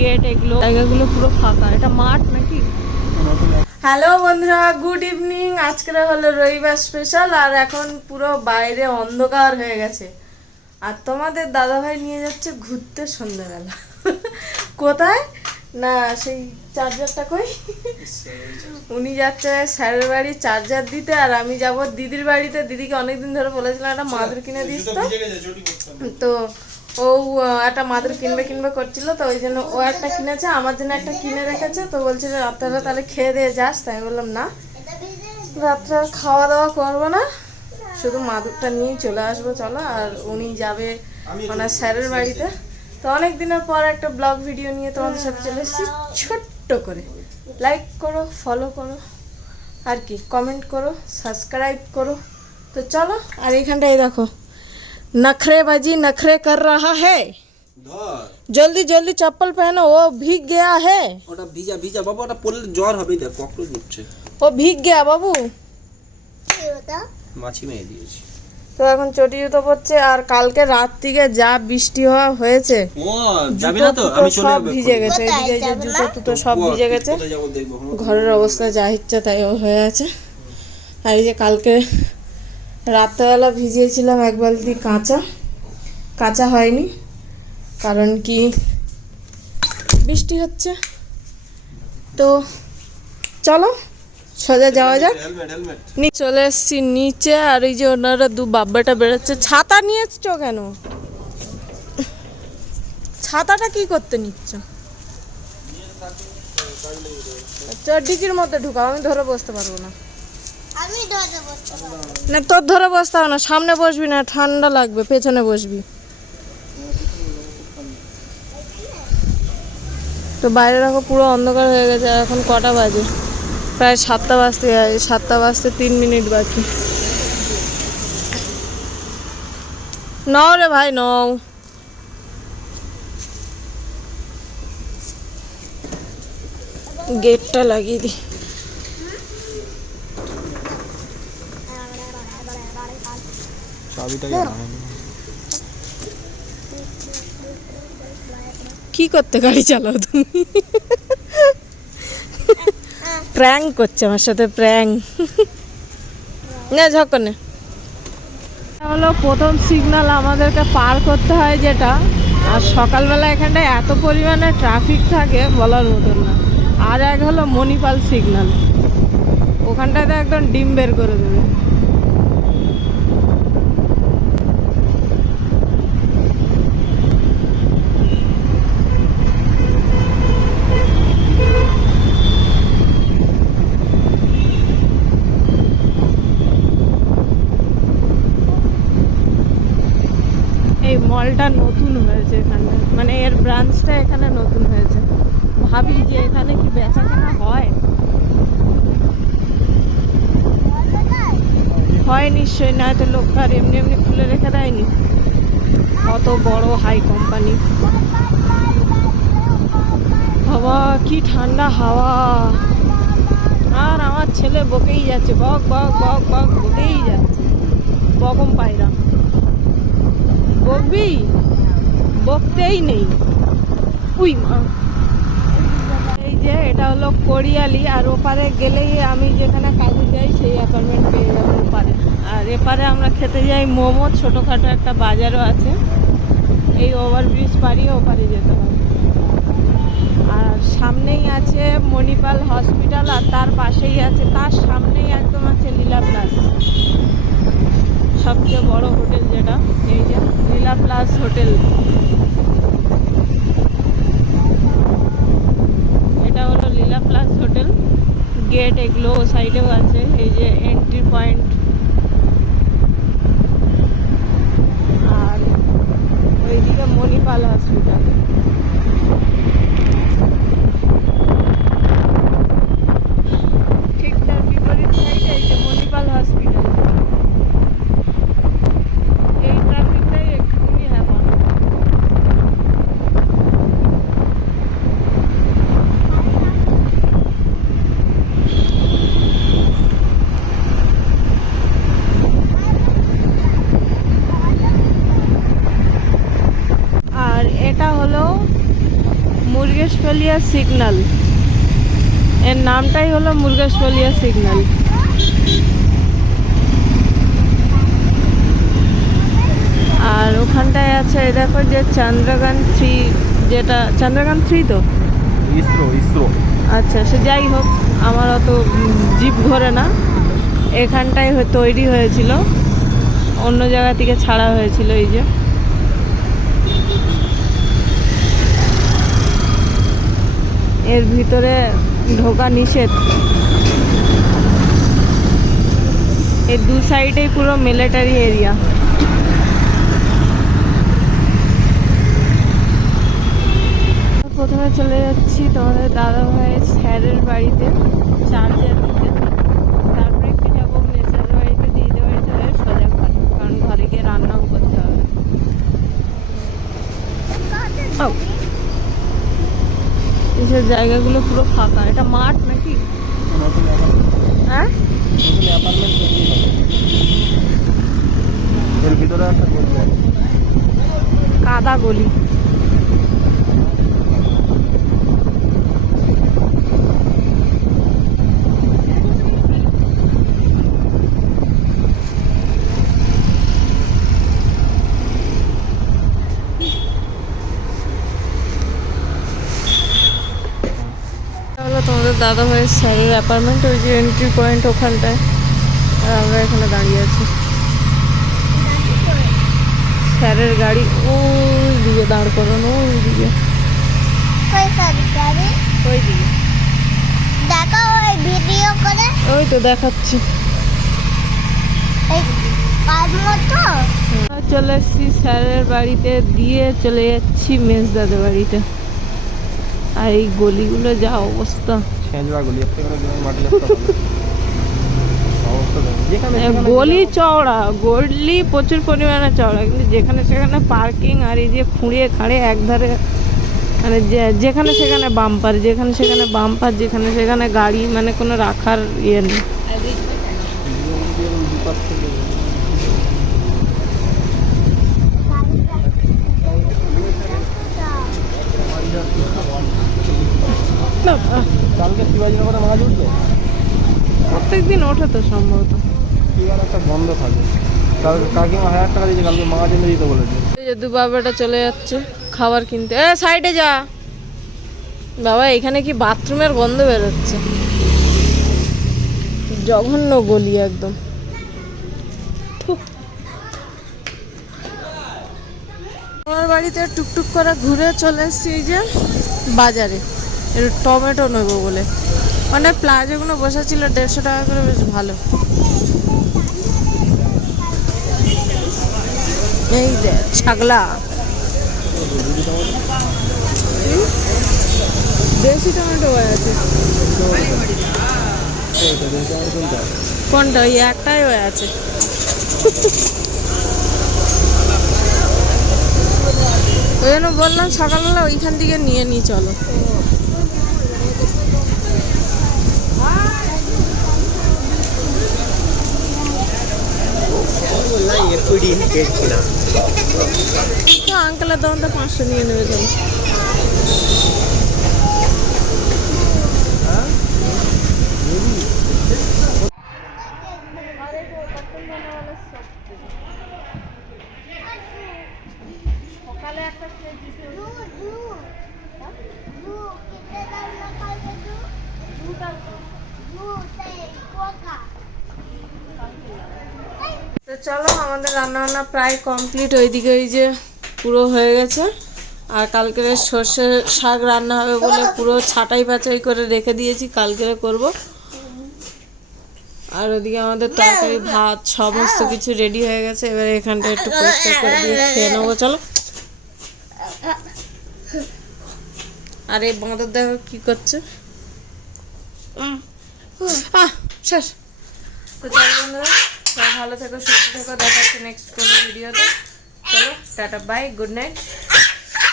Gate, এগুলো জায়গাগুলো পুরো ফাঁকা। এটা মাঠ নাকি? হ্যালো বন্ধুরা, গুড ইভিনিং। আজকে হলো রবিবার স্পেশাল, আর এখন পুরো বাইরে অন্ধকার হয়ে গেছে। আর তোমাদের দাদা ভাই নিয়ে যাচ্ছে ঘুরতে সন্ধ্যাবেলা। কোথায়? না, সেই চার্জারটা কই? উনি যাচ্ছে স্যারের বাড়ি চার্জার দিতে, আর আমি যাব দিদির বাড়িতে। দিদিকে অনেকদিন ধরে বলেছিলাম, একটা মাদুর কিনে দিস তো। তো ও একটা মাদুর কিনবে কিনবে করছিল, তো ওই জন্য ও একটা কিনেছে, আমার জন্য একটা কিনে রেখেছে, তো বলছিল রাত্রেবেলা তাহলে খেয়ে দিয়ে যাস, তাই বললাম না। রাত্রে খাওয়া দাওয়া করব না, শুধু মাদুরটা নিয়েই চলে আসব, চলো, আর উনি যাবে ওনার স্যারের বাড়িতে। তো অনেক দিনের পর একটা ব্লগ ভিডিও নিয়ে তোমাদের সাথে চলে এসেছি, ছোট্ট করে। লাইক করো ফলো করো, আর কি কমেন্ট করো সাবস্ক্রাইব করো। তো চলো, আর এইখানটাই দেখো। नखरेबाजी नखरे कर रहा है ধর जल्दी जल्दी चप्पल पहनो वो भीग गया है ওটা ভিজা ভিজা বাবা ওটা পড়লে জ্বর হবে দেখ ককরোচ উঠছে वो भीग गया बाबू মাছি মেরে দিয়েছি তো এখন চটি জুতো পড়ছে আর কালকে রাত থেকে যা বৃষ্টি হওয়া হয়েছে ও যাবি না তো জুতো আমি টুতো চলে সব যাবো ভিজে গেছে এদিকে এই যে জুতো টুতো সব ভিজে গেছে কোথায় যাবো দেখবো হুম। ঘরের অবস্থা যা ইচ্ছা তাই হয়ে আছে আর এই যে কালকে রাত্রেবেলা ভিজিয়েছিলাম এক বালতি কাঁচা। কাঁচা হয়নি কারণ কি বৃষ্টি হচ্ছে। তো চলো সোজা যাওয়া যাক। চলে এসছি নিচে আর এই যে ওনারা দু বাব্বাটা বেরোচ্ছে। ছাতা নিয়ে এসছো কেন? ছাতাটা কি করতে নিচ্ছ? ডিকির মধ্যে ঢুকাও আমি ধরে বসতে পারব না আমি ধরে বসতে পারব না। তোর ধরে বসতে হবে না। সামনে বসবি না, ঠান্ডা লাগবে, পেছনে বসবি। তো বাইরে দেখো, পুরো অন্ধকার হয়ে গেছে এখন কটা বাজে? প্রায় সাতটা বাজতে সাতটা বাজতে তিন মিনিট বাকি। নও রে ভাই, নও। গেটটা লাগিয়ে দিই। কি করতে গাড়ি চালাও তুমি? প্র্যাঙ্ক করছে আমার সাথে প্র্যাঙ্ক না ঝকনে হলো প্রথম সিগন্যাল আমাদেরকে পার করতে হয় যেটা। আর সকালবেলা এখানটায় এত পরিমাণে ট্রাফিক থাকে বলার মতন না। আর এক হলো মণিপাল সিগনাল। ওখানটায় তো একদম ডিম বের করে দেবে। মলটা নতুন হয়েছে এখানে। মানে এর ব্রাঞ্চটা এখানে নতুন হয়েছে। ভাবি যে এখানে কি বেচা কেনা হয়? হয় নিশ্চয়ই, না তো লোক আর এমনি এমনি খুলে রেখে দেয়নি। অত বড় হাই কোম্পানি বাবা কি ঠান্ডা হাওয়া। আর আমার ছেলে বকেই যাচ্ছে, বক বক বক বক, বকেই যাচ্ছে। বকম পায়রা। বকবি? বকতেই নেই। উই মা। এই যে, এটা হলো কোরিয়ালি আর ওপারে গেলেই আমি যেখানে কাজে যাই, সেই অ্যাপার্টমেন্ট পেয়ে যাব ওপারে। আর এপারে আমরা খেতে যাই মোমো, ছোটোখাটো একটা বাজারও আছে। এই ওভারব্রিজ পাড়িয়ে ওপারে যেতে হবে আর সামনেই আছে মণিপাল হসপিটাল আর তার পাশেই আছে, তার সামনেই একদম আছে লীলা প্লাস। সবচেয়ে বড় হোটেল যেটা, এই যে লীলা প্লাস হোটেল। এটা হলো লীলা প্লাস হোটেল। গেট এগুলো সাইডেও আছে, এই যে এন্ট্রি পয়েন্ট আর ওইদিকে মণিপাল হসপিটাল ঠিক তার বিপরীত সাইডে এই যে মণিপাল হসপিটাল এই ট্রাফিকটাই একটুখানি হ্যাপা আর এটা মুরগেশপালিয়া সিগন্যাল এর নামটাই হলো মুরগেশপালিয়া সিগন্যাল আর ওখানটায় আছে এই দেখো যে চন্দ্রগান থ্রি যেটা চন্দ্রগান থ্রি তো? ইসরো ইসরো। আচ্ছা সে যাই হোক আমার অত জিপ ঘোরে না। এখানটায় তৈরি হয়েছিল। অন্য জায়গা থেকে ছাড়া হয়েছিল এই যে। এর ভিতরে ঢোকা নিষেধ। এর দু সাইডেই পুরো মিলিটারি এরিয়া প্রথমে চলে যাচ্ছি তোমাদের দাদা ভাইয়ের স্যারের বাড়িতে চার্জের দিতে তারপরে একটু যাব মেসের বাড়িতে দিদিদের বাড়িতে সোজা ঘরে, কারণ ঘরে গিয়ে রান্নাও করতে হবে। ও। এইসব জায়গাগুলো পুরো ফাঁকা। এটা মাঠ নাকি? হ্যাঁ? কাদা গলি এটা হলো তোমাদের দাদা ভাইয়ের স্যারের অ্যাপার্টমেন্ট ওই যে এন্ট্রি পয়েন্ট ওখানটায়। আর আমরা এখানে দাঁড়িয়ে আছি। স্যারের গাড়ি ওই দিকে দাঁড় করানো ওই দিকে ওই দিকে ওই তো দেখাচ্ছি। চলে এসেছি স্যারের বাড়িতে, দিয়ে চলে যাচ্ছি মেজদাদের বাড়িতে। আর এই গলিগুলো যা অবস্থা। গলি মাটি রাস্তা। যেখানে চওড়া গলি প্রচুর পরিমাণে চওড়া কিন্তু যেখানে সেখানে পার্কিং আর এই যে খুঁড়িয়ে খাড়ে একধারে মানে যেখানে সেখানে বাম্পার যেখানে সেখানে বাম্পার যেখানে সেখানে গাড়ি মানে কোনো রাখার ইয়ে নেই দুপাশ থেকে না, আহ, কালকে শিবাজীনগরে মাছ উঠবে প্রত্যেকদিন ওঠে তো সম্ভবত এবার একটা বন্ধ থাকে। কালকে কাকিমা হাজার টাকা দিয়েছে কালকে মাছ এনে দিতে বলেছে। এই যে দু বাবাটা চলে যাচ্ছে খাবার কিনতে। এ সাইডে যা। বাবা এখানে কি বাথরুমের গন্ধ বেরোচ্ছে? জঘন্য গলি একদম। আমার বাড়িতে টুকটুক করে ঘুরে চলে এসেছি যে বাজারে। একটু টমেটো নেব বলে। মানে প্লাজোগুলো বসেছিল দেড়শো টাকা করে বেশ ভালো। এই যে ছাগলা? দেশি টমেটো হয়ে আছে কোনটা? ওই একটাই হয়ে আছে। ওই জন্য বললাম সকালবেলা ওইখান থেকে নিয়ে নিই চলো। তো আঙ্কেলের দোকান তো পাঁচশো নিয়ে নেবে চলো সকালে একটা খেয়েছি দু দু দু কিতে দাম না কালকে দু দুটা দু তাই কোকা তো চলো আমাদের রান্না বান্না প্রায় কমপ্লিট ওইদিকে ওই যে পুরো হয়ে গেছে। আর কালকের সর্ষে শাক রান্না হবে বলে পুরো ছাটাই পাচাই করে রেখে দিয়েছি কালকেরে করব। আর ওদিকে আমাদের তরকারি ভাত সমস্ত কিছু রেডি হয়ে গেছে। এবার এখানটা একটু পরিষ্কার করে দিয়ে খেয়ে নেব চলো। আর এই বাঁদর দেখো কি করছে। আহ শেষ। তো চলো বন্ধুরা সবাই ভালো থেকো সুস্থ থেকো দেখা হচ্ছে নেক্সট কোনো ভিডিওতে চলো টাটা বাই গুড নাইট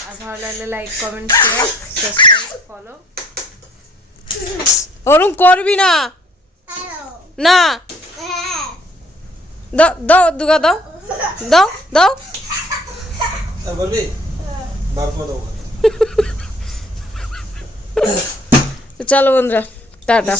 আর ভালো লাগলে like comment share subscribe follow ওরম করবি না? না? দাও দাও দুগা দাও দাও দাও চলো বন্ধুরা টাটা।